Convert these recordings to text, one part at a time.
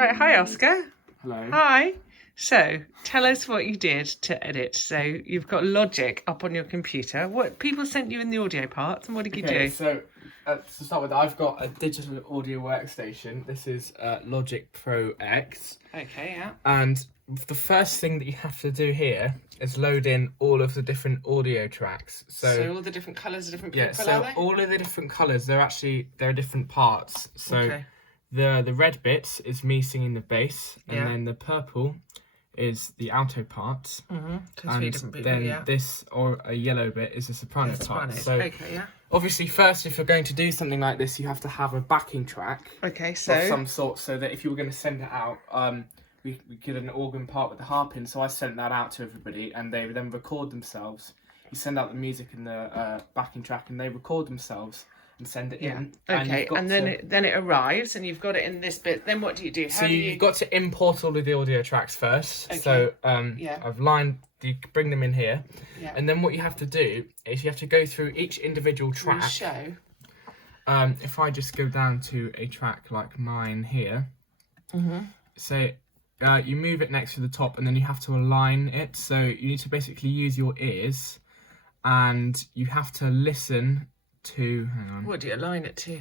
Right, hi Oscar. Hello. Hi. So, tell us what you did to edit. So, you've got Logic up on your computer. What people sent you in the audio parts, and what did you do? So to start with, I've got a digital audio workstation. This is Logic Pro X. Okay, yeah. And the first thing that you have to do here is load in all of the different audio tracks. So all the different colours are different people, yeah, so are they? all of the different colours, there are different parts. So Okay. the red bits is me singing the bass, and Yeah. then the purple is the alto part, So three and different people, then yeah. this or a yellow bit is the soprano part. Sopranos. So okay, yeah. obviously, first, if you're going to do something like this, you have to have a backing track Okay, of so some sort, so that if you were going to send it out, we did an organ part with the harp in, so I sent that out to everybody, and they would then record themselves. You send out the music and the backing track, and they record themselves and send it yeah. in. Okay, you've got and then it arrives, and you've got it in this bit. Then what do you do? So you've got to import all of the audio tracks first. Okay. So Yeah. I've you bring them in here, Yeah. and then what you have to do is you have to go through each individual track. Show. If I just go down to a track like mine here, so you move it next to the top, and then you have to align it. So you need to basically use your ears, and you have to listen to. Hang on. What do you align it to?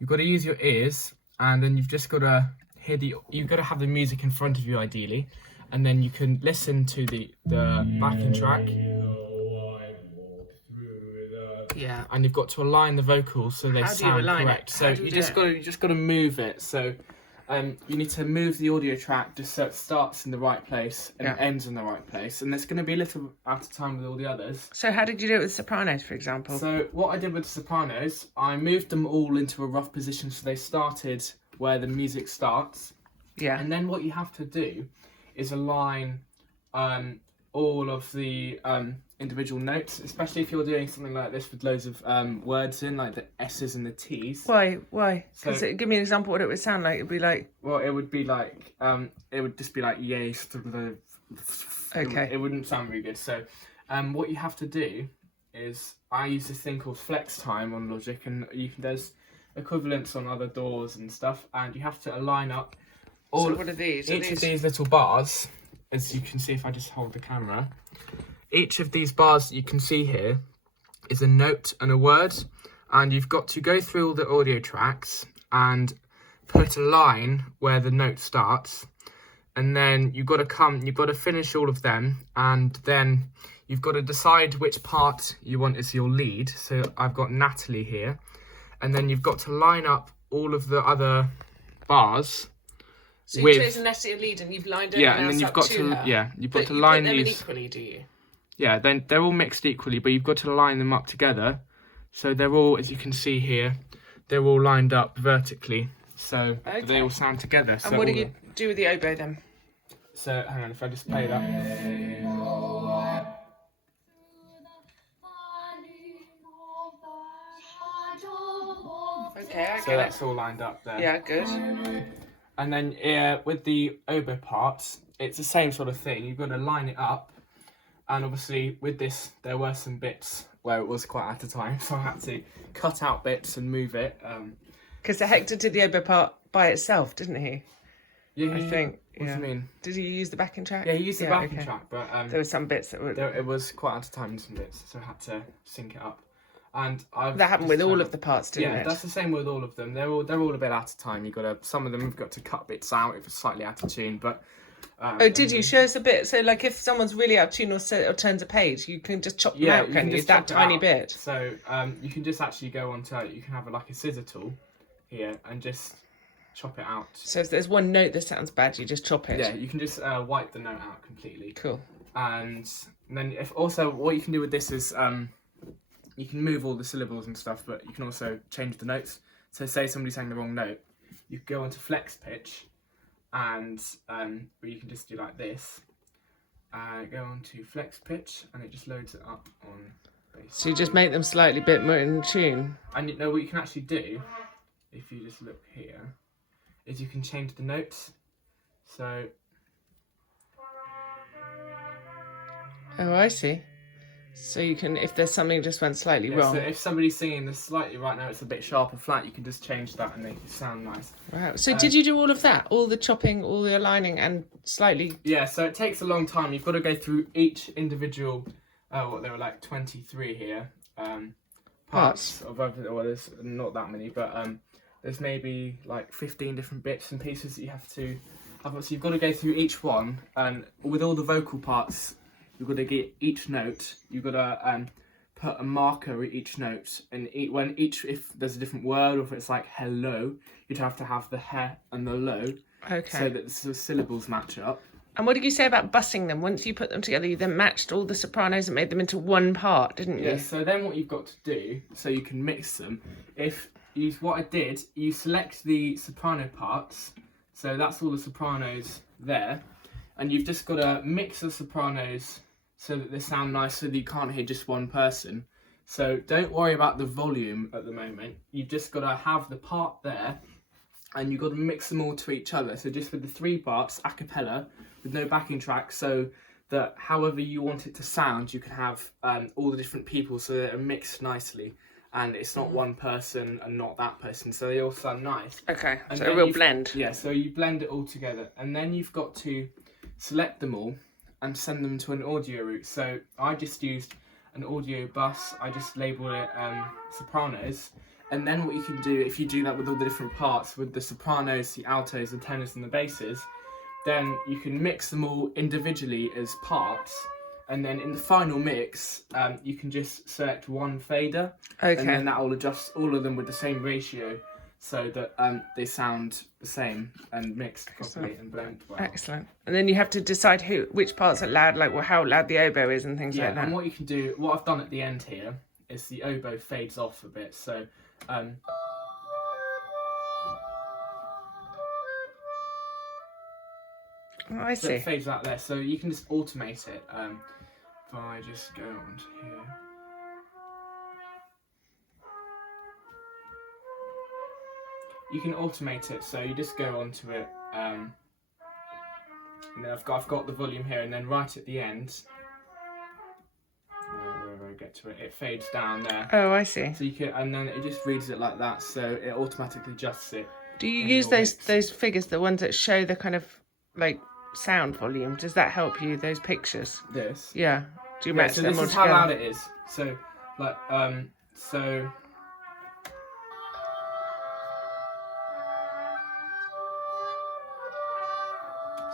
You've got to use your ears, and then you've just got to hear You've got to have the music in front of you, ideally, and then you can listen to the backing track. Yeah. And you've got to align the vocals so they sound correct. So you just got to move it. So you need to move the audio track just so it starts in the right place and ends in the right place. And there's going to be a little out of time with all the others. So how did you do it with Sopranos, for example? So what I did with the Sopranos, I moved them all into a rough position so they started where the music starts. Yeah. And then what you have to do is align all of the individual notes, especially if you're doing something like this with loads of words in, like the S's and the T's. Why? Because So- give me an example what it would sound like. It'd be like... Well, it would be like, it would just be like, yay. Okay. It wouldn't sound very good. So what you have to do is, I use this thing called flex time on Logic, and there's equivalents on other doors and stuff, and you have to align up all So what are these? each of these little bars, as you can see if I just hold the camera. Each of these bars that you can see here is a note and a word, and you've got to go through all the audio tracks and put a line where the note starts, and then you've got to finish all of them, and then you've got to decide which part you want as your lead. So I've got Natalie here, and then you've got to line up all of the other bars. So you've chosen Natalie a lead, and you've lined everyone and then else you've up got to her. you've got But to you line put them in these. equally, do you? Yeah, then they're all mixed equally, but you've got to line them up together. So they're all, as you can see here, they're all lined up vertically. So they all sound together. And what do you do with the oboe then? So hang on, if I just play that. Okay, I So get that's it. all lined up there. Yeah, good. And then with the oboe parts, it's the same sort of thing. You've got to line it up. And obviously with this, there were some bits where it was quite out of time, so I had to cut out bits and move it. Because Hector did the oboe part by itself, didn't he? Yeah, I think. What do you mean? Did he use the backing track? Yeah, he used the backing okay. track, but There were some bits that were... it was quite out of time in some bits, so I had to sync it up. And That happened with all of the parts, didn't it? Yeah, that's the same with all of them. They're all a bit out of time. Some of them have got to cut bits out if it's slightly out of tune, but. Oh, did you show us a bit? So, like, if someone's really out of tune or turns a page, you can just chop them out, can you? That tiny bit. So you can just actually go onto. You can have like a scissor tool here and just chop it out. So if there's one note that sounds bad, you just chop it. Yeah, you can just wipe the note out completely. Cool. And then what you can do with this is you can move all the syllables and stuff, but you can also change the notes. So say somebody's saying the wrong note, you can go onto flex pitch, and where you can just do like this. Go on to flex pitch, and it just loads it up on bass. So you just make them slightly bit more in tune. And you know what you can actually do, if you just look here, is you can change the notes. So. Oh, I see. So you can, if there's something just went slightly Yeah, wrong. so if somebody's singing this slightly right now, it's a bit sharp or flat, you can just change that and make it sound nice. Wow. So did you do all of that? All the chopping, all the aligning, and slightly... Yeah, so it takes a long time. You've got to go through each individual, what, there were like 23 here, parts of everything. Well, there's not that many, but there's maybe like 15 different bits and pieces that you have to have. So you've got to go through each one, and with all the vocal parts, you've got to get each note. You've got to put a marker at each note, and if there's a different word, or if it's like hello, you'd have to have the he and the lo, so that the syllables match up. And what did you say about bussing them? Once you put them together, you then matched all the sopranos and made them into one part, didn't you? Yeah, so then what you've got to do, so you can mix them, what I did, you select the soprano parts, so that's all the sopranos there, and you've just got to mix the sopranos so that they sound nice, so that you can't hear just one person. So don't worry about the volume at the moment, you've just got to have the part there, and you've got to mix them all to each other. So just with the 3 parts, a cappella, with no backing track, so that however you want it to sound, you can have all the different people so that they're mixed nicely. And it's not one person and not that person, so they all sound nice. Okay, and so a real blend. Yeah, so you blend it all together. And then you've got to select them all and send them to an audio route. So I just used an audio bus, I just labelled it sopranos. And then what you can do, if you do that with all the different parts, with the sopranos, the altos, the tenors and the basses, then you can mix them all individually as parts, and then in the final mix, you can just select one fader, and then that will adjust all of them with the same ratio, so that they sound the same and mixed properly and blend well. Excellent. And then you have to decide which parts are loud, like how loud the oboe is and things like that. And what you can do, what I've done at the end here, is the oboe fades off a bit, so... Oh, I so see. it fades out there, so you can just automate it if I just go on to here. You can automate it, so you just go onto it, and then I've got the volume here, and then right at the end, wherever I get to it, it fades down there. Oh, I see. So you can, and then it just reads it like that, so it automatically adjusts it. Do you use those figures, the ones that show the kind of like sound volume? Does that help you? Those pictures? This. Yeah. Do you match so them this all is together? how loud it is. So like so.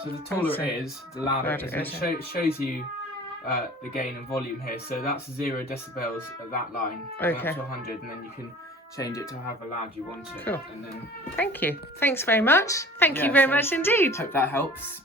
So the taller it is, the louder it is. And it shows you the gain and volume here. So that's 0 decibels at that line, up to 100, and then you can change it to however loud you want it. Cool. And then. Thank you. Thanks very much. Thank you very much indeed. Hope that helps.